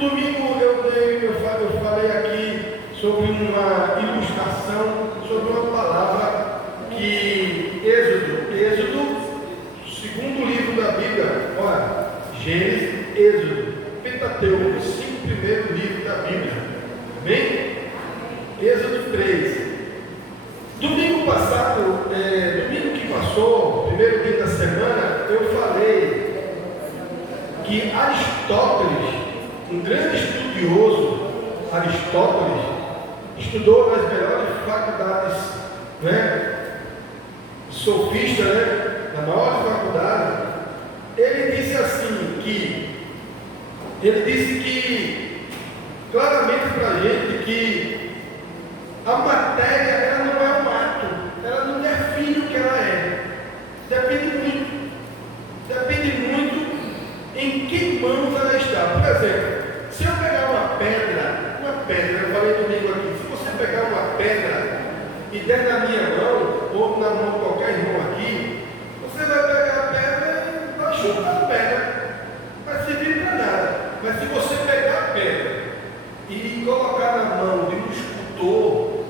domingo eu falei aqui sobre uma ilustração, sobre uma palavra que Êxodo, segundo livro da Bíblia, olha, Gênesis, Êxodo, Pentateuco, os 5 primeiros livros da Bíblia, amém? Êxodo 3. Domingo passado, domingo que passou, primeiro dia da semana, eu falei que Aristóteles, um grande estudioso, Aristóteles, estudou nas melhores faculdades, né? Sofista, né? Na maior faculdade. Ele disse assim que claramente para a gente que a matéria ela não é um ato, ela não define o que ela é. Depende muito em que mãos ela está. Por exemplo, se eu pegar uma pedra, eu falei domingo aqui, se você pegar uma pedra e der na minha mão, ou na mão de qualquer irmão aqui, você vai pegar a pedra e vai chutar a pedra, não vai servir para nada. Mas se você pegar a pedra e colocar na mão de um escultor,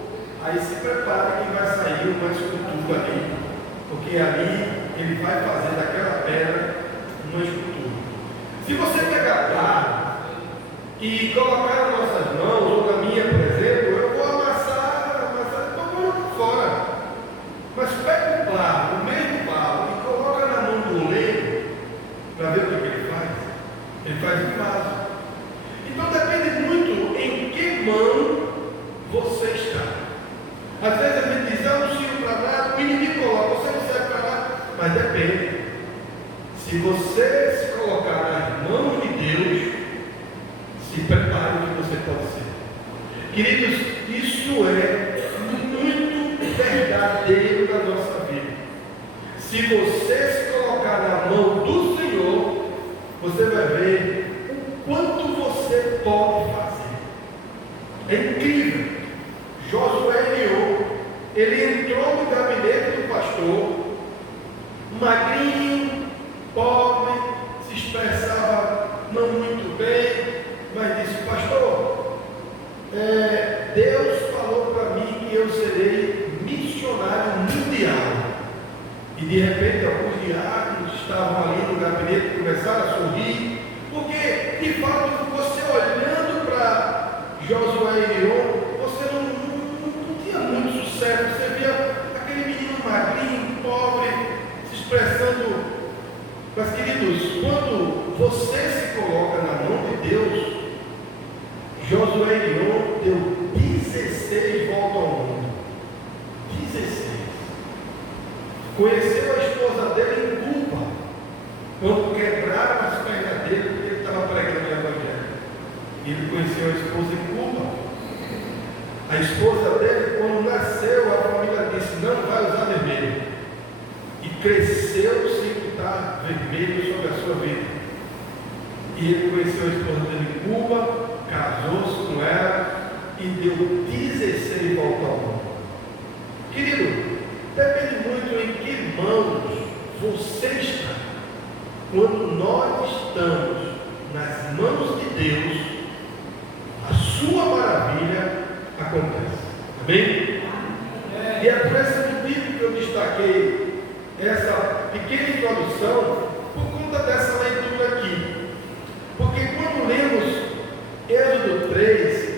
aí se prepara que vai sair uma escultura ali, porque ali ele vai fazer daquela pedra uma escultura. Se você pegar barro e colocar nas nossas mãos, ou na minha, por exemplo, eu vou amassar e estou colocando fora. Mas pega o barro, o mesmo barro, e coloca na mão do oleiro, para ver o que ele faz. Ele faz um vaso. Então depende muito em que mão você está. Às vezes a gente diz, eu não sirvo para nada, o inimigo coloca, você não serve para nada, mas depende. Se você se colocar nas mãos de Deus, se prepare o que você pode ser. Queridos, isso é muito verdadeiro na nossa vida. Se você se colocar na mão do Senhor, você vai ver o quanto você pode fazer. É incrível. Josué ele entrou no gabinete do pastor, magrinho, pobre, se expressava não muito bem, mas disse, pastor, Deus falou para mim que eu serei missionário mundial. E de repente alguns diáconos estavam ali no gabinete e começaram a sorrir, porque de fato você olhando para Josué e Leon, você não tinha muito sucesso. Você via aquele menino magrinho, pobre, se expressando. Mas queridos, quando você se coloca na mão de Deus, Josué e Leon deu 16 voltas ao mundo. 16. Conheceu a esposa dele em Cuba, quando quebraram as pernas dele, porque ele estava pregando o evangelho. Ele conheceu a esposa em Cuba. A esposa dele, quando nasceu, a família disse, não vai usar vermelho. E cresceu sem botar vermelho sobre a sua vida. E ele conheceu a esposa dele em Cuba, casou-se com ela e deu 16 voltas ao mundo. Querido, depende muito em que mãos você está. Quando nós estamos nas mãos de Deus, a sua maravilha acontece. Amém? E é por esse motivo que eu destaquei essa pequena introdução, por conta dessa leitura aqui. Porque quando lemos Êxodo 3,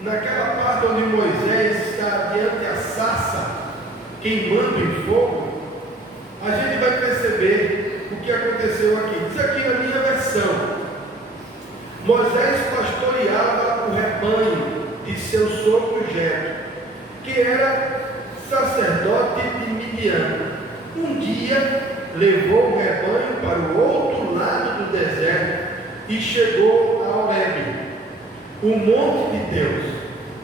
naquela parte onde Moisés está diante da sarça, queimando em fogo, a gente vai perceber o que aconteceu aqui. Diz aqui na minha versão: Moisés pastoreava o rebanho de seu sogro Jetro, que era sacerdote de Midian. Um dia levou o rebanho para o outro lado do deserto e chegou a Horebe, o monte de Deus.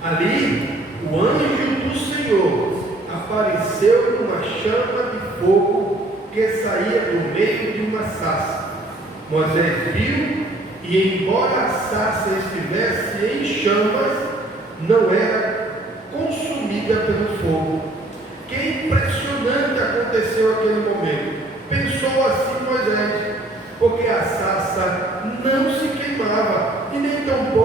Ali o anjo do Senhor apareceu numa chama de fogo que saía do meio de uma sarça. Moisés viu e, embora a sarça estivesse em chamas, não era consumida pelo fogo. Que impressionante aconteceu aquele momento. Pensou assim Moisés, porque a sarça não se queimava e nem tampouco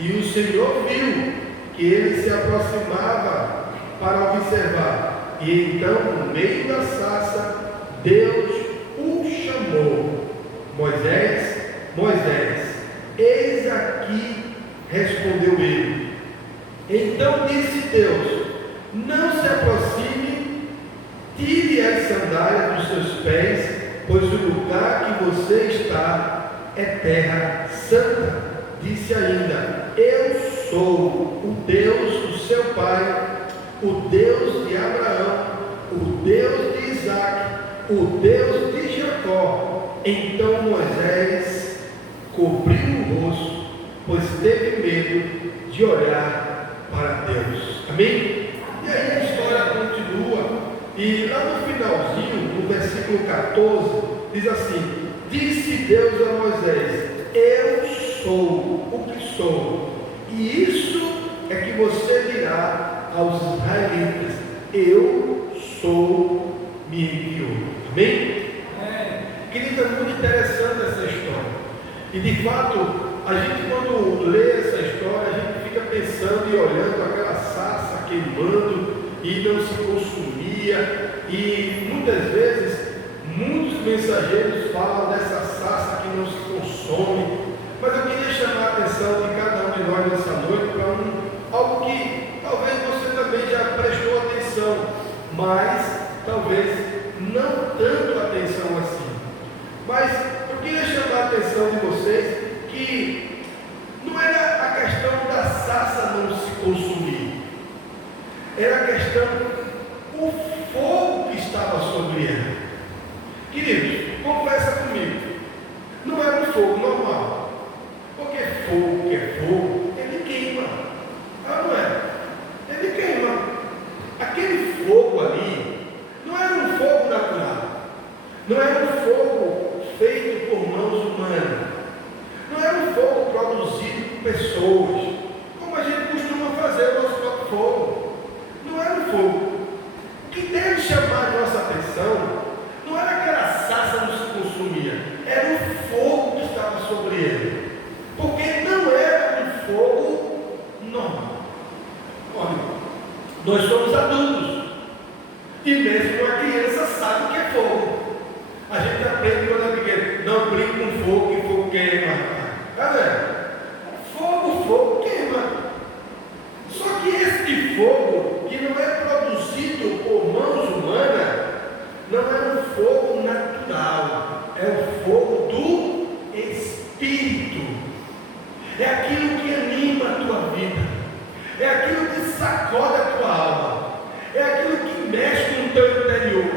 E o Senhor viu que ele se aproximava para observar. E então, no meio da sarça, Deus o chamou: Moisés, Moisés. Eis aqui, respondeu ele. Então disse Deus: não se aproxime, tire as sandálias dos seus pés, pois o lugar que você está é terra santa. Disse ainda: eu sou o Deus do seu pai, o Deus de Abraão, o Deus de Isaque, o Deus de Jacó. Então Moisés cobriu o rosto, pois teve medo de olhar para Deus. Amém? E aí a história continua. E lá no finalzinho, no versículo 14, diz assim: disse Deus a Moisés: eu sou o que sou. E isso é que você dirá aos israelitas: eu sou, me enviou. Amém? Querido, é muito interessante essa história. E de fato, a gente quando lê essa história, a gente fica pensando e olhando aquela sarça queimando e não se consumia. E muitas vezes, muitos mensageiros falam dessa sarça que não se consome. Mas eu queria chamar a atenção de cada um de nós nessa noite para algo que talvez você também já prestou atenção, mas talvez não tanto atenção assim. Mas eu queria chamar a atenção de vocês que não era a questão da sarça não se consumir, era a questão o fogo que estava sobre ela. Queridos, confessa comigo, não era um fogo normal. Porque fogo que é fogo, ele queima. Ah, não é? Ele queima. Aquele fogo ali não era um fogo natural. Não era um fogo feito por mãos humanas. Não era um fogo produzido por pessoas, como a gente costuma fazer o nosso próprio fogo. Não era um fogo. O que deve chamar a nossa atenção não era aquela sarça não se consumia, era o fogo que estava sobre ele. Porque não era um fogo normal. Olha, nós somos adultos. E mesmo uma criança sabe o que é fogo. A gente aprende quando é pequeno: não brinque com fogo, que fogo queima. Galera, fogo queima. Só que esse fogo, que não é produzido por mãos humanas, não é um fogo natural. É o fogo do Espírito. É aquilo que anima a tua vida, é aquilo que sacode a tua alma, é aquilo que mexe com o teu interior,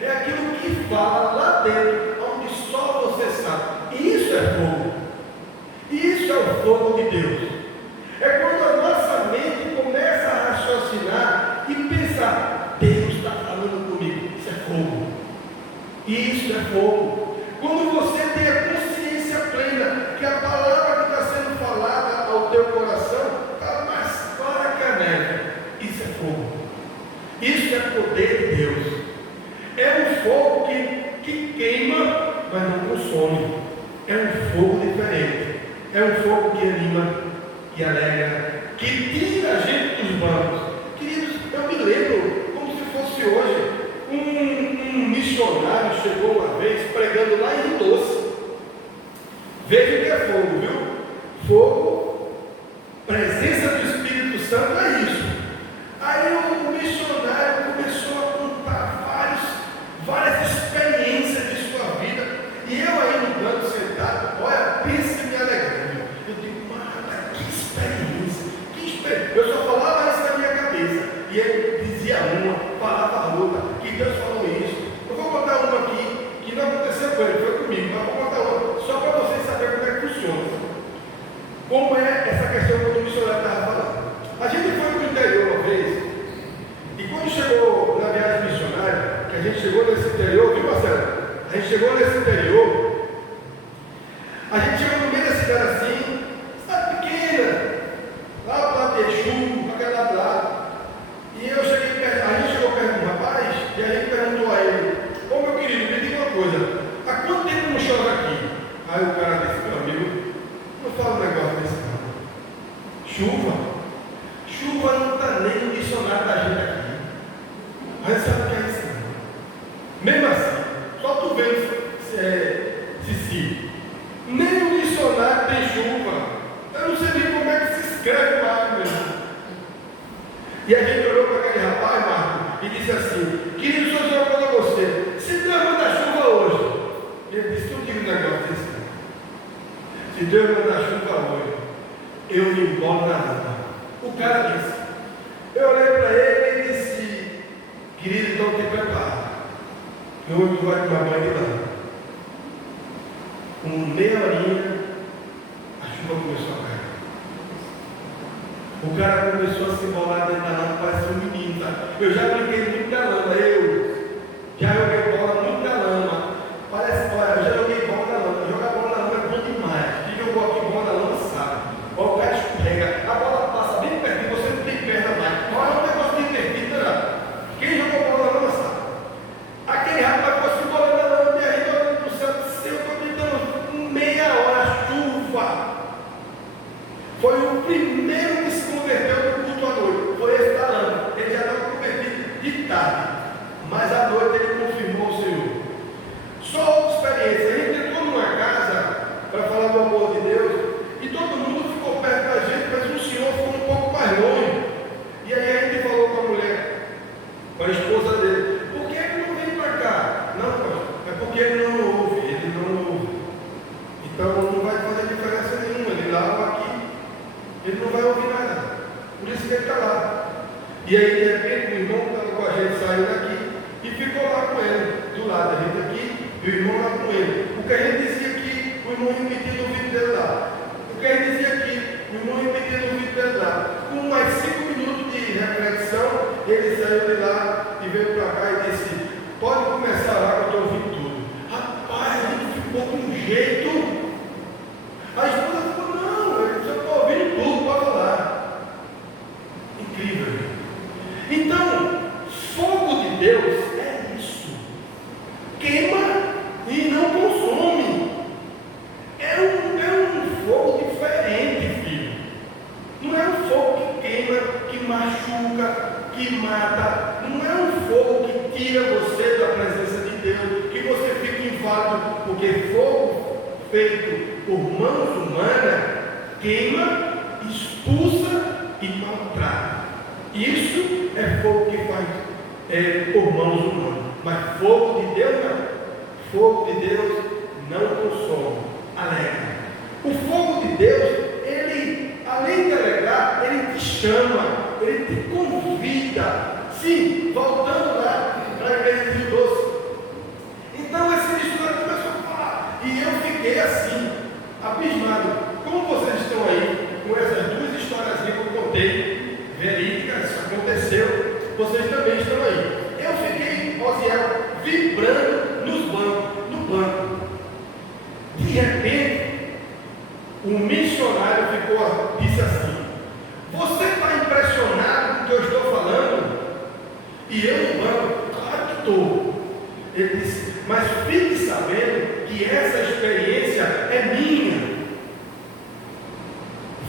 é aquilo que fala lá dentro, onde só você sabe. E isso é fogo, isso é o fogo de Deus. É quando a nossa mente começa a raciocinar e pensar: Deus está falando comigo. Isso é fogo, isso é fogo. Quando você tem a consciência plena que a palavra que está sendo falada ao teu coração está mais clara que a neve, isso é fogo. Isso é poder de Deus. É um fogo que queima, mas não consome. É um fogo diferente. É um fogo que anima, que alegra, que tira a gente dos bancos. Queridos, eu me lembro como se fosse hoje. Um missionário chegou uma vez pregando lá em Rio Doce. Veja o que é fogo, viu? Fogo, presença do Espírito Santo, é isso. Aí o missionário começou a contar várias experiências de sua vida. E eu aí no banco sentado, olha, pensa me alegrando. Eu digo: mano, que experiência. Eu só falava isso na minha cabeça. E ele dizia uma, falava outra, que Deus falou isso. Eu vou contar uma aqui, que não aconteceu com ele, foi comigo, mas vou contar outra, só para vocês saberem como é que funciona. Como é essa questão que o missionário estava falando. A gente foi para o interior uma vez, e quando chegou na viagem missionária, que a gente chegou nesse interior, viu, Marcelo? A gente chegou nesse interior, a gente chegou no meio da cidade assim, cidade pequena, lá para Teixu, Chuva. Chuva não está nem no dicionário da gente aqui. A gente sabe o que é isso, não. Mesmo assim, só tu vendo Cici. Nem no dicionário tem chuva. Eu não sei nem como é que se escreve lá mesmo. E a gente olhou para aquele rapaz, Marco, e disse assim: querido, só dizer uma coisa a você. Se Deus manda chuva hoje, ele disse: tu diga um negócio desse. Se Deus manda chuva hoje, eu me embolo na lama. O cara disse. Eu olhei para ele e disse: querido, então te prepara. Hoje tu vai tomar banho de lama. Com meia horinha, a chuva começou a cair. O cara começou a se embolar dentro da lama, parece um menino, tá? Eu já brinquei muito da lama, eu já joguei bola muito da lama. Parece, olha, eu já joguei bola na lama. Jogar bola na lama é bom demais. Quem jogou aqui bola na lama sabe. O cara escorrega, a bola passa bem pertinho, você não tem perna mais. Olha, é um negócio de invertido, né? Quem jogou bola na lama sabe. Aquele rapaz ficou se embolando na lama, e aí olhando para o céu, disse: eu estou gritando meia hora, chuva. Foi o primeiro que se converteu no culto à noite. Foi esse da lama. Ele já estava convertido de tarde. Mas à noite ele confirmou o Senhor. Só outra experiência. A gente entrou numa casa para falar do amor de Deus. E todo mundo ficou perto da gente, mas o Senhor ficou um pouco mais longe. E aí a gente falou com a mulher, com a esposa dele: por que ele não vem para cá? Não, pastor, é porque ele não ouve. Ele não ouve. Então não vai fazer diferença nenhuma. Ele lá ou aqui. Ele não vai ouvir nada. Por isso que ele está lá. E aí, de repente, o irmão que estava com a gente saiu daqui e ficou lá com ele, do lado. A gente aqui e o irmão lá com ele. O que a gente dizia aqui, o irmão repetia no vídeo dele lá. O que a gente dizia aqui, o irmão repetia no vídeo dele lá. Com mais 5 minutos de reflexão, ele saiu de lá e veio para cá e disse: pode começar lá que eu estou ouvindo tudo. Rapaz, a gente ficou com um jeito. A esposa ficou: não, eu estou ouvindo tudo, pode falar. Incrível. Então, fogo de Deus é isso. Queima e não consome. É um fogo diferente, filho. Não é um fogo que queima, que machuca, que mata. Não é um fogo que tira você da presença de Deus, que você fica inválido, porque fogo feito por mãos humanas queima, expulsa e maltrata. Isso é fogo que faz por mãos humanas. Mas fogo de Deus não. Fogo de Deus não consome, alegra. O fogo de Deus, ele, além de alegrar, ele te chama, ele te convida. Sim, voltando lá para a igreja de Rio Doce. Então esse missionário começou a falar. E eu fiquei assim, abismado. Como vocês estão aí com essas duas histórias que eu contei, verídicas, isso aconteceu, vocês também estão aí. Eu fiquei, Osiel, vibrando no banco. De repente, o missionário disse assim: você está impressionado com o que eu estou falando? E eu no banco: claro que estou. Ele disse: mas fique sabendo que essa experiência é minha.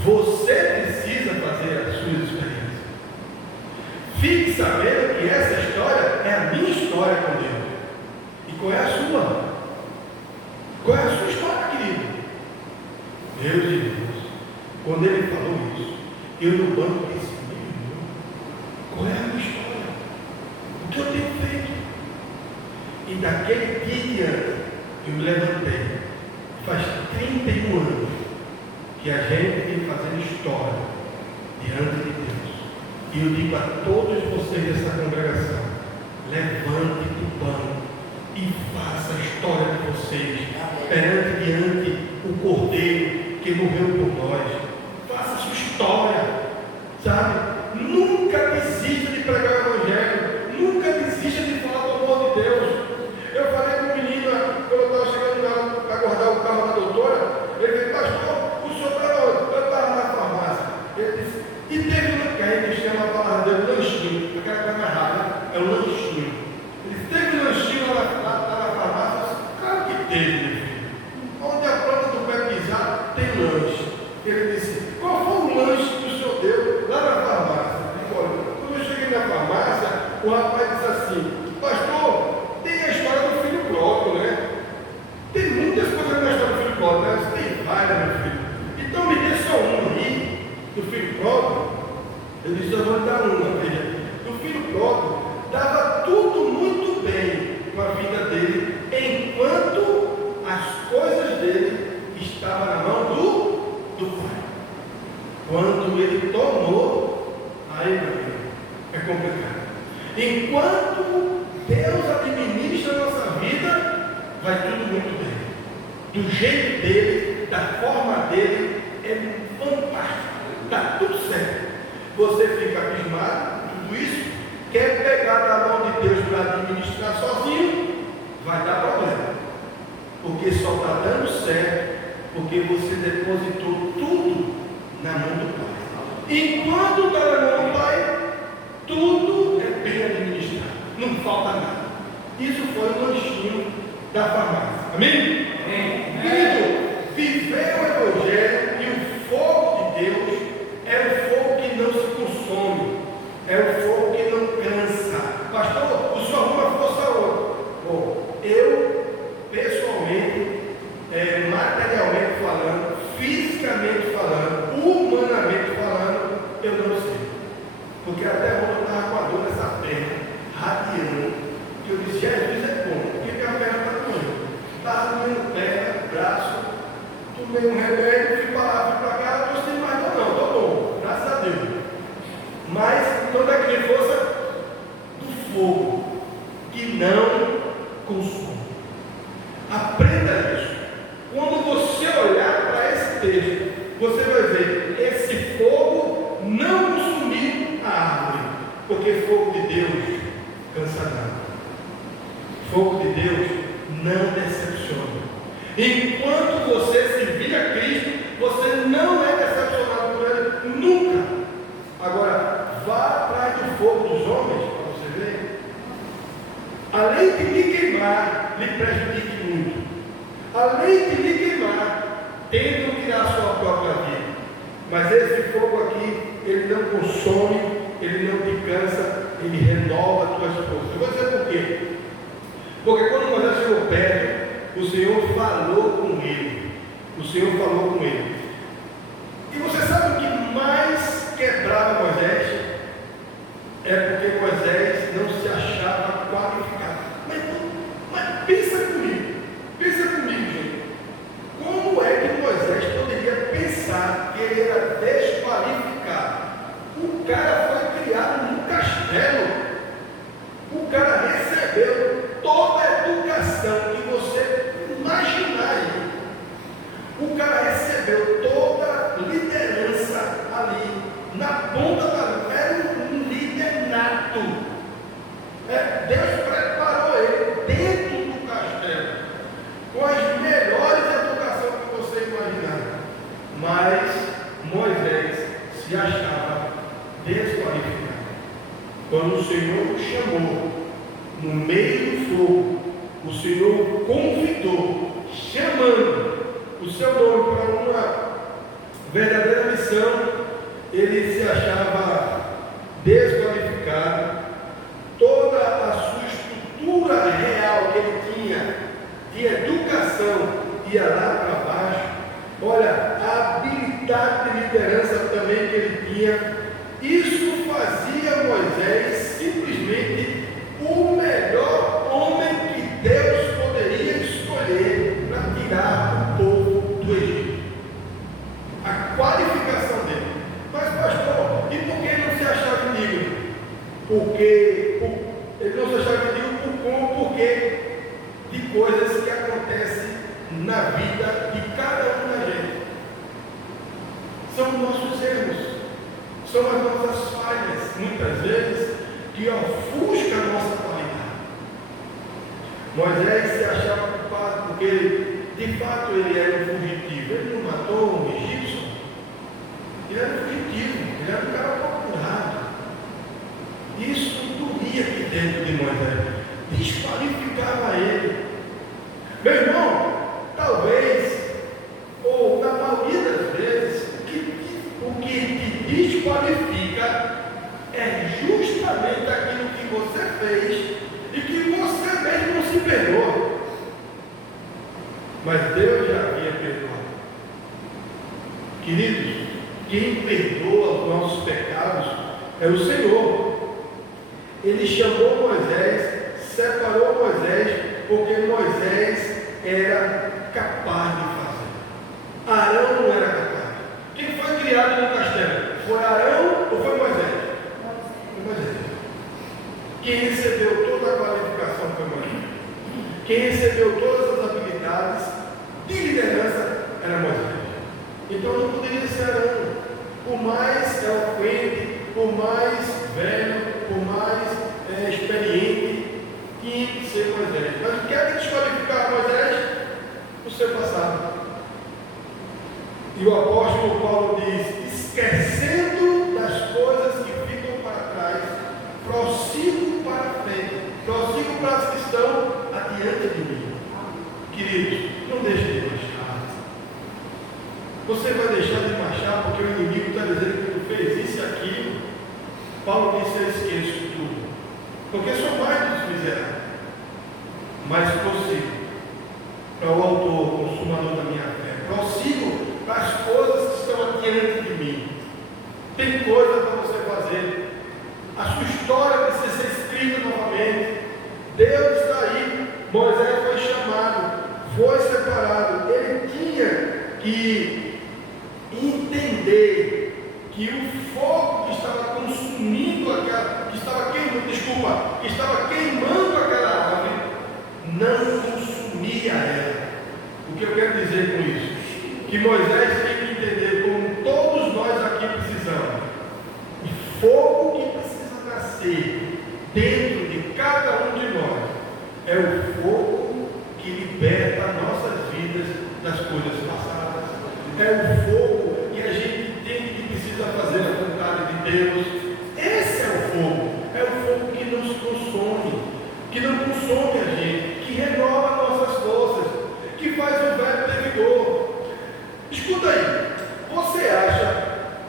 Você precisa fazer as suas experiências. Fique sabendo que essa história é a minha história com Deus. E qual é a sua? Qual é a sua história, querido? Meu Deus, quando ele falou isso, eu no banco disse: meu irmão, qual é a minha história? O que eu tenho feito? E daquele dia eu me levantei. Faz 31 anos que a gente vem fazendo história diante de Deus. E eu digo a todos vocês dessa congregação: levante do banco e faça a história de vocês diante o Cordeiro que morreu por nós. Faça a sua história, sabe? Nunca desista de pregar o Evangelho, nunca desista de falar do amor de Deus. Eu falei com o menino, quando eu estava chegando lá para guardar o carro da doutora, ele disse: pastor, o senhor estava onde? Eu estava na farmácia. Ele disse: e teve um que a gente chama a palavra de lanchinho, eu quero ficar mais rápido, é um lanchinho. Ele disse: teve um lanchinho lá na farmácia? Claro que teve, meu filho. Onde a planta do pé pisar, tem lanche. Ele disse: qual foi o lanche que o filho pródigo, eu disse, eu vou dar uma, veja, o filho pródigo dava tudo muito bem com a vida dele, enquanto as coisas dele estavam na mão do pai. Quando ele tomou, aí meu filho, é complicado. Enquanto Deus administra a nossa vida, vai tudo muito bem. Do jeito dele, da forma dele, é fantástico. Está tudo certo. Você fica abismado, tudo isso, quer pegar da mão de Deus para administrar sozinho, vai dar problema. Porque só está dando certo, porque você depositou tudo na mão do Pai. Enquanto está na mão do Pai, tudo é bem administrado, não falta nada. Isso foi o lanchinho da farmácia. Amém? Querido, viver o Evangelho e o fogo de Deus é o fogo que não se consome, é o fogo que não cansa. Pastor, o senhor arruma força hoje. Bom, eu, pessoalmente, materialmente falando, fisicamente falando, humanamente falando, eu não sei. Porque até quando eu estava com a dor nessa perna, radiando, que eu disse, Jesus é bom, porque a perna está doendo. Estava doendo perna, braço, tomei um remédio, fui para lá, fui para cá, não estou sem mais dor não, estou bom, graças a Deus. Mas toda aquela força do fogo, que não consome. Aprenda isso. Quando você olhar para esse texto, você vai ver, esse fogo não consumiu a árvore, porque fogo de Deus cansa nada. Fogo de Deus não decepciona. Enquanto você servir a Cristo, você não é decepcionado por Ele, nunca. Agora, vá atrás do fogo dos homens, para você ver. Além de lhe queimar, lhe prejudique muito. Além de lhe queimar, tentam tirar a sua própria vida. Mas esse fogo aqui, ele não consome, ele não te cansa, ele renova as tuas forças. Eu vou dizer por quê? Porque quando Moisés chegou perto, o Senhor falou com ele. O Senhor falou com ele. E você sabe o que mais quebrava Moisés? É porque Moisés não se achava qualificado. Mas pensa comigo, gente. Como é que Moisés poderia pensar que ele era desqualificado? O cara foi criado num castelo. O cara recebeu toda a educação que você imaginar aí. O cara recebeu toda a liderança ali, na ponta da língua. Era um líder nato. Deus preparou ele dentro do castelo, com as melhores educações que você imaginar. Mas Moisés se achava desqualificado. Quando o Senhor o chamou no meio do fogo, o Senhor o convidou, chamando o seu nome para uma verdadeira missão, ele se achava desqualificado. Toda a sua estrutura real que ele tinha de educação ia lá para baixo. Olha, a habilidade de liderança também que ele tinha, isso fazia Moisés simplesmente o melhor homem que Deus poderia escolher para tirar o povo do Egito. A qualificação dele. Mas pastor, e por que ele não se achava digno? Porque ele não se achava digno porque de coisas que acontecem na vida de cada um da gente. São os nossos erros, são as nossas falhas, muitas vezes, que ofuscam a nossa qualidade. Moisés se achava culpado porque, de fato, ele era um fugitivo. Ele não matou um egípcio. Ele era um fugitivo, ele era um cara procurado. Isso doía aqui dentro de Moisés, desqualificava ele. Meu irmão, talvez, ou na maioria das vezes, o que te desqualifica é justamente aquilo que você fez e que você mesmo não se perdoa. Mas Deus já havia perdoado. Queridos, quem perdoa os nossos pecados é o Senhor. Ele chamou Moisés, separou Moisés, porque Moisés era capaz de fazer. Arão não era capaz. Quem foi criado no castelo? Foi Arão ou foi Moisés? Foi Moisés. Quem recebeu toda a qualificação foi Moisés. Quem recebeu todas as habilidades de liderança era Moisés. Então não poderia ser Arão. Por mais eloquente, por mais velho, por mais experiente, tinha que ser Moisés. Mas o que é que desqualificava Moisés? O seu passado. E o apóstolo Paulo diz: esquecendo das coisas que ficam para trás, prossigo para frente, prossigo para as que estão adiante de mim. Queridos, não deixe de marchar. Você vai deixar de marchar porque o inimigo está dizendo que tu fez isso e aquilo. Paulo disse: eu esqueço tudo, porque sou mais dos miseráveis, mas prossigo para o autor, consumador da minha fé. Prossigo para as coisas que estão adiante de mim. Tem coisa para você fazer. A sua história precisa ser escrita novamente. Deus está aí. Moisés foi chamado, foi separado. Ele tinha que entender que o fogo que estava consumindo aquela, que estava queimando aquela árvore, não consumia ela. O que eu quero dizer com isso? Que Moisés tem que entender, como todos nós aqui precisamos, o fogo que precisa nascer dentro de cada um de nós é o fogo que liberta nossas vidas das coisas passadas. É o fogo que a gente entende que precisa fazer a vontade de Deus. Esse é o fogo. É o fogo que nos consome, que não consome a gente, que renova nossas forças, que faz o velho ter vigor. Escuta aí, você acha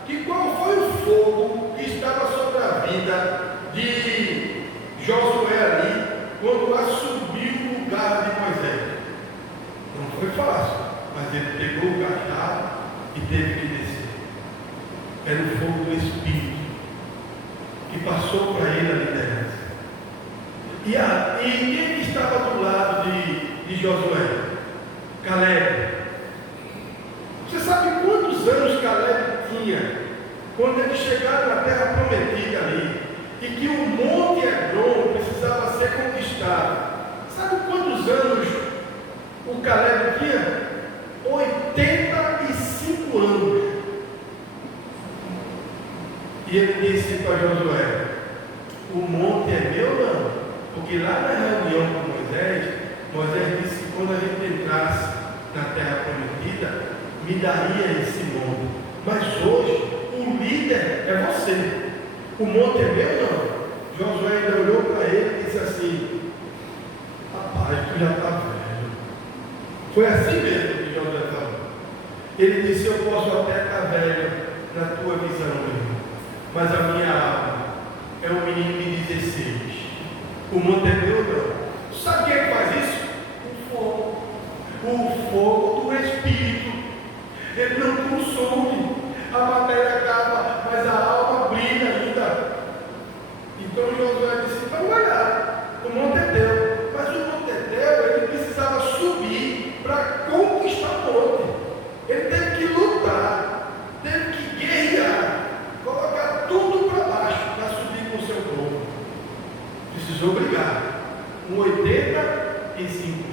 que qual foi o fogo que estava sobre a vida de Josué ali, quando assumiu o lugar de Moisés? Não foi fácil, mas ele pegou o cajado e teve que descer. Era o fogo do Espírito, que passou para ele a liderança. E quem estava do lado de Josué? Caleb. Você sabe quantos anos Caleb tinha quando eles chegaram na terra prometida ali, e que o Monte Hebron precisava ser conquistado? Sabe quantos anos o Caleb tinha? 85 anos. E ele disse para Josué: o monte é meu não? Porque lá na reunião com Moisés disse que quando a gente entrasse na terra prometida, me daria esse monte. Mas hoje, o líder é você. O monte é meu não? Josué ainda olhou para ele e disse assim: rapaz, tu já está velho. Foi assim mesmo que Josué falou. Ele disse: eu posso até estar velho na tua visão, meu irmão, mas a minha alma é um menino de 16. O monte é meu não. Sabe quem faz isso? O fogo. O fogo do Espírito. Ele não consome. A matéria acaba, mas a alma brilha ainda. Então Josué disse: então vai lá, o monte é teu. Mas o monte é teu, ele precisava subir para conquistar o monte. Ele teve que lutar, teve que guerrear, colocar tudo para baixo para subir com o seu povo. Precisou brigar com 85.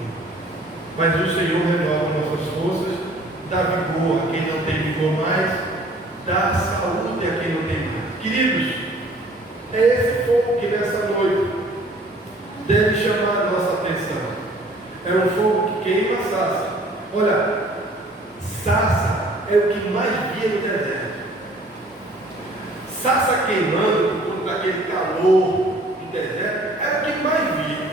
Mas o Senhor renova nossas forças, dá vigor a quem não tem vigor mais, dá saúde a quem não tem mais. Queridos, é esse fogo que nessa noite deve chamar a nossa atenção. É um fogo que queima a sarça. Olha, sarça é o que mais via no deserto. Sarça queimando por conta daquele calor do deserto é o que mais via.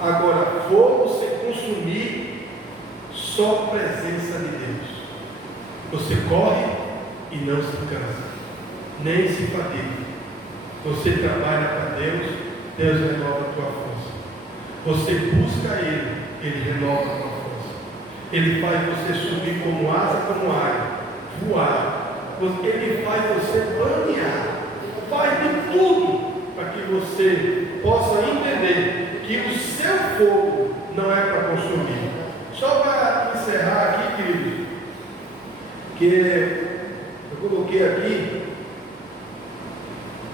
Agora, fogo se consumir, só a presença de Deus. Você corre e não se cansa, nem se fadiga. Você trabalha para Deus, Deus renova a tua força. Você busca Ele, Ele renova a tua força. Ele faz você subir como asa, como águia, voar. Ele faz você planear, faz de tudo para que você possa entender que o seu fogo não é para consumir. Só para encerrar aqui, queridos, que eu coloquei aqui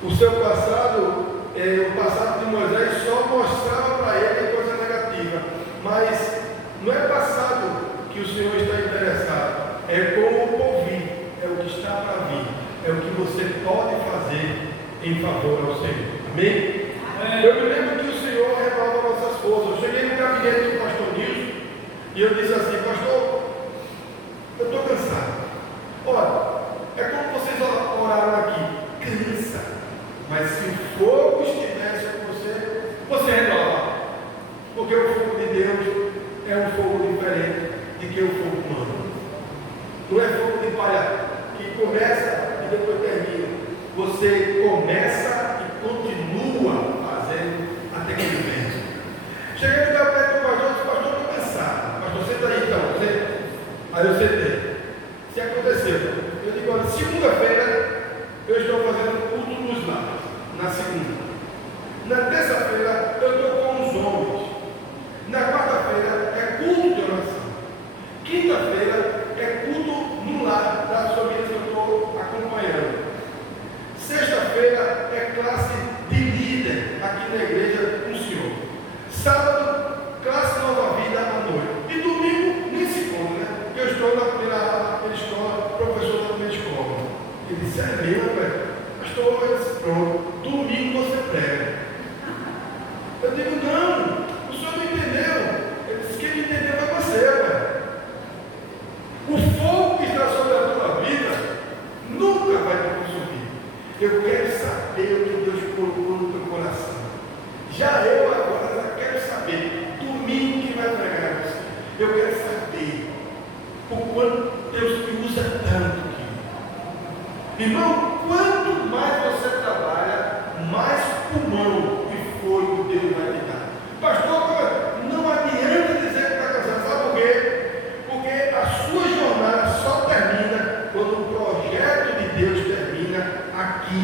o seu passado, o passado de Moisés só mostrava para ele coisa negativa, mas não é passado que o Senhor está interessado, é como o porvir, é o que está para vir, é o que você pode fazer em favor ao Senhor. Amém? Eu me lembro que o Senhor renova nossas forças. Eu cheguei no gabinete do pastor Nilson e eu disse assim: pastor, eu estou cansado. Olha, é como vocês oraram aqui, cansa, mas se o fogo estivesse com você, você renova, porque o fogo de Deus é um fogo diferente de que o fogo humano. Não é fogo de palha que começa e depois termina. Você começa e continua fazendo até que ele venha. Cheguei no gabinete do pastor, disse: pastor, estou cansado. Pastor, senta aí então. Você... Aí eu sentei. Se aconteceu, eu digo: olha, segunda-feira eu estou fazendo culto nos lares. Na segunda. Na terça-feira eu estou com os homens. Na quarta-feira é culto de oração. Quinta-feira é culto no lar das famílias que eu estou acompanhando. Sexta-feira é classe de líder aqui na igreja com o senhor. Sábado, classe Nova Vida à noite. E domingo, nem se conta, né? Eu estou na primeira escola, professor da primeira escola. Ele disse: é mesmo, velho? Pastor, eu disse: pronto, domingo você prega. Eu digo: não, o senhor não entendeu. Ele disse: quem entendeu é você, velho. O fogo que está sobre a tua vida nunca vai te consumir. Eu quero saber o que Deus colocou no teu coração. Eu agora já quero saber. Domingo que vai pregar você. Eu quero saber por quanto Deus te usa tanto aqui. Irmão, quanto mais você trabalha, mais pulmão e fogo Deus vai te dar. Pastor, não adianta dizer que está cansado. Sabe por quê? Porque a sua jornada só termina quando o projeto de Deus termina aqui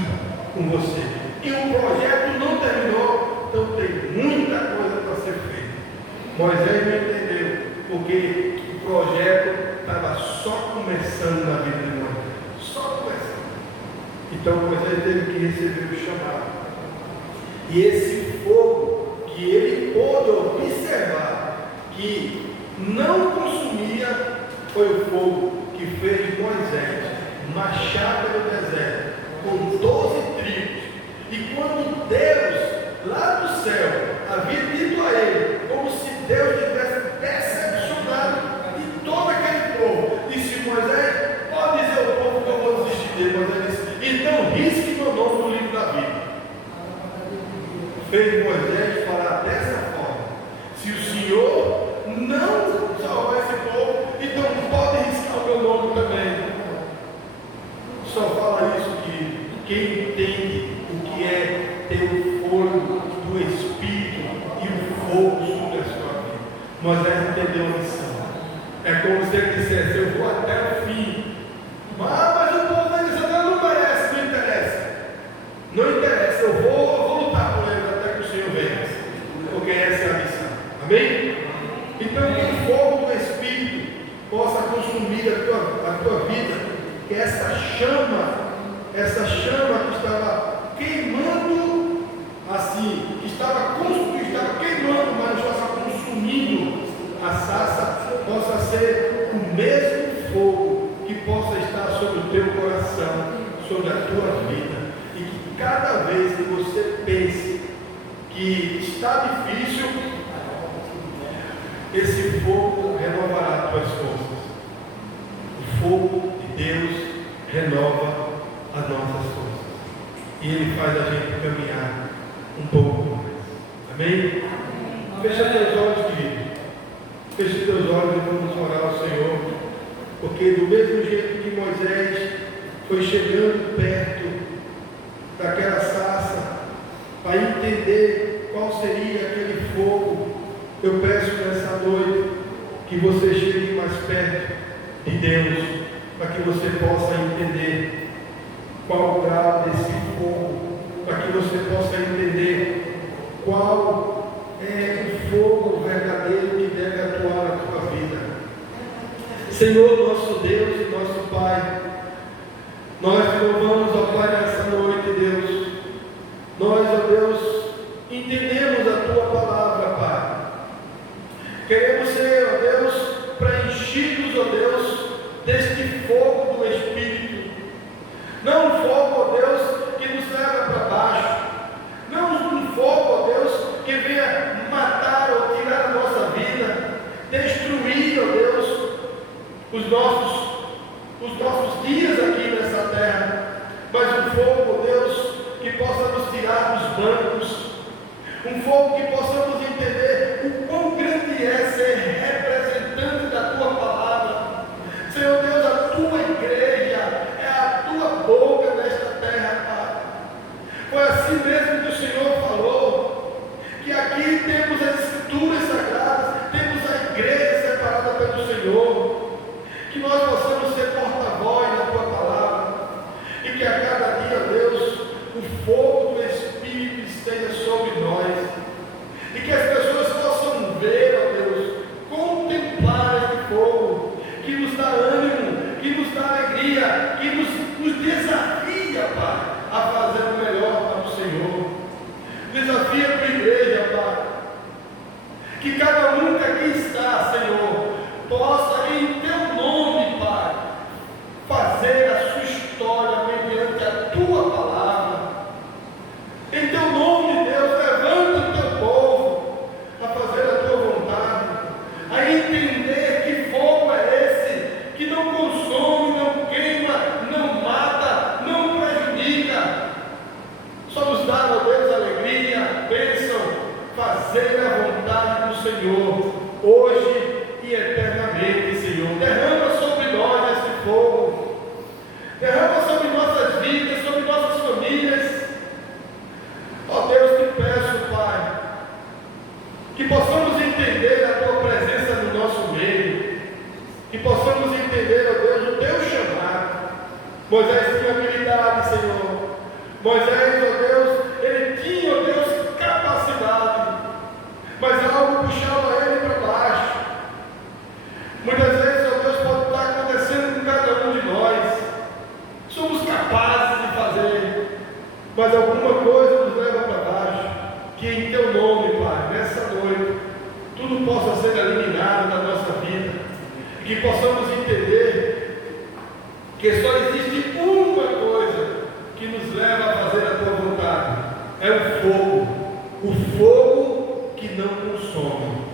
com você. E o projeto não terminou, então tem muita coisa para ser feita. Moisés não entendeu, porque o projeto estava só começando na vida de Moisés. Só começando. Então Moisés teve que receber o chamado. E esse fogo que ele pôde observar que não consumia, foi o fogo que fez Moisés marchar pelo deserto com 12 tribos. E quando Deus, lá do céu, havia dito a ele, como se Deus tivesse decepcionado de todo aquele povo, disse: Moisés, pode dizer ao povo que eu vou desistir dele. Moisés disse: então risque meu nome no livro da vida. Fez Moisés falar dessa forma: se o Senhor não salvar esse povo, então pode riscar o meu nome também. Só fala isso que quem entende o que é ter o fogo do Espírito e o fogo sobre a sua vida. Moisés entendeu a missão. É como se ele dissesse: eu vou até o fim. Mas o povo vai dizer: não merece, não interessa. Não interessa, eu vou lutar por ele até que o Senhor venha. Porque essa é a missão. Amém? Então que o fogo do Espírito possa consumir a tua vida, que essa chama que estava queimando, assim, que estava queimando, mas não estava consumindo a sarça, possa ser o mesmo fogo que possa estar sobre o teu coração, sobre a tua vida, e que cada vez que você pense que está difícil, esse fogo renovará as tuas forças. O fogo de Deus renova as nossas forças. E Ele faz a gente caminhar um pouco mais. Amém? Fecha teus olhos, querido. Fecha teus olhos e vamos orar ao Senhor. Porque do mesmo jeito que Moisés foi chegando perto daquela sarça, para entender qual seria aquele fogo, eu peço nessa noite que você chegue mais perto de Deus, para que que você possa entender qual o grau desse fogo, para que você possa entender qual é o fogo verdadeiro que deve atuar na tua vida. Senhor, nosso Deus e nosso Pai, nós te louvamos, ó Pai, nessa noite, Deus. Nós, ó Deus, entendemos a tua palavra, Pai. Queremos ser, ó Deus, preenchidos, ó Deus, deste fogo do Espírito. Não um fogo, ó Deus, que nos leva para baixo. Não um fogo, ó Deus, que venha matar ou tirar a nossa vida, destruir, ó Deus, os nossos dias aqui nessa terra. Mas um fogo, ó Deus, que possa nos tirar dos bancos. Um fogo que possamos entender o quão grande é ser representante da tua palavra. Senhor Deus, a tua igreja é a tua boca nesta terra, Pai. Foi assim mesmo que o Senhor falou, que aqui temos as escrituras sagradas, temos a igreja separada pelo Senhor, que nós possamos ser porta-voz da tua palavra, e que a cada dia, Deus, o fogo do Espírito esteja sobre nós, e que as pessoas possam ver, ó Deus, contemplar este fogo, que nos dá ânimo, que nos dá alegria, que nos desafia, Pai, a fazer o melhor para o Senhor. Desafia a tua igreja, Pai, que cada um que aqui está, Senhor, possa em teu nome, Pai, fazer a sua história mediante a tua palavra. Em teu nome, Deus, levanta o teu povo a fazer a tua vontade, a entender que fogo é esse, que não consome, não queima, não mata, não prejudica, só nos dá, ó Deus, alegria, bênção, fazer a vontade do Senhor, hoje e eternamente, Senhor. Derrama sobre nós esse fogo, derrama sobre nossas vidas, sobre nossas famílias. Ó Deus, te peço, Pai, que possamos entender a tua presença no nosso meio, que possamos entender, ó Deus, o teu chamado. Moisés tinha habilidade, Senhor. Moisés, ó Deus, ele tinha, ó Deus, capacidade, mas algo puxava ele para baixo. Muitas vezes, ó Deus, pode estar acontecendo com cada um de nós. Somos capazes de fazer, mas alguma coisa nos leva para baixo. Que em teu nome, Pai, nessa noite, tudo possa ser eliminado da nossa vida, e que possamos entender que só existe uma coisa que nos leva a fazer a tua vontade: é o fogo que não consome,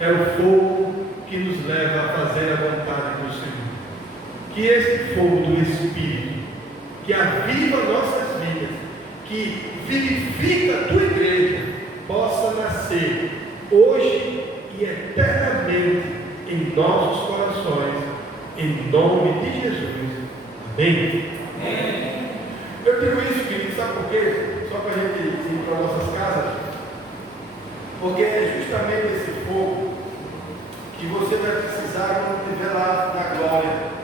é o fogo que nos leva a fazer a vontade do Senhor. Que esse fogo do Espírito, que aviva nossas vidas, que vivifica a tua igreja, possa nascer hoje e eternamente em nossos corações, em nome de Jesus. Amém? Amém. Eu digo isso, querido, sabe por quê? Só para a gente ir para nossas casas, porque é justamente esse fogo que você vai precisar quando estiver lá na glória.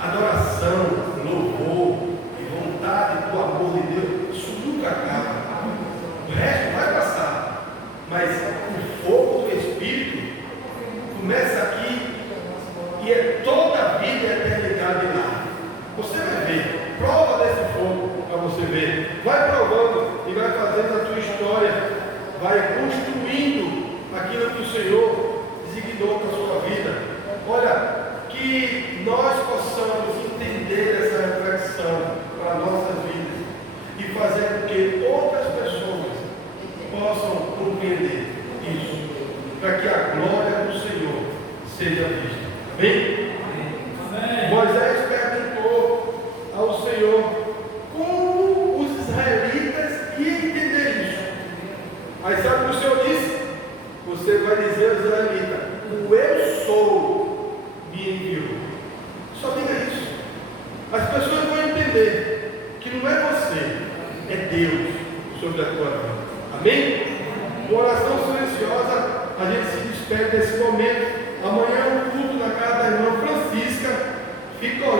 Adoração, louvor e vontade do amor de Deus, isso nunca acaba. O resto vai passar, mas o fogo do Espírito começa aqui e é toda a vida e a eternidade lá. Você vai ver, prova desse fogo para você ver. Vai provando e vai fazendo a tua história, vai construindo aquilo que o Senhor designou para a sua vida. Olha, que nós possamos entender essa reflexão para as nossas vidas e fazer com que outras pessoas possam compreender isso, para que a glória do Senhor seja vista. Amém? Amém. Moisés perguntou ao Senhor como os israelitas iam entender isso. Aí sabe o que o Senhor disse? Você vai dizer aos israelitas: o eu sou me enviou. Só diga isso. As pessoas vão entender que não é você, é Deus sobre a tua vida. Amém? Uma oração silenciosa, a gente se despede desse momento. Amanhã é um culto na casa da irmã Francisca. Fica orando.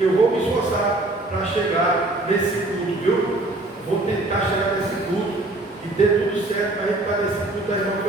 que eu vou me esforçar para chegar nesse culto, viu? Vou tentar chegar nesse culto e ter tudo certo para ir para esse culto da irmã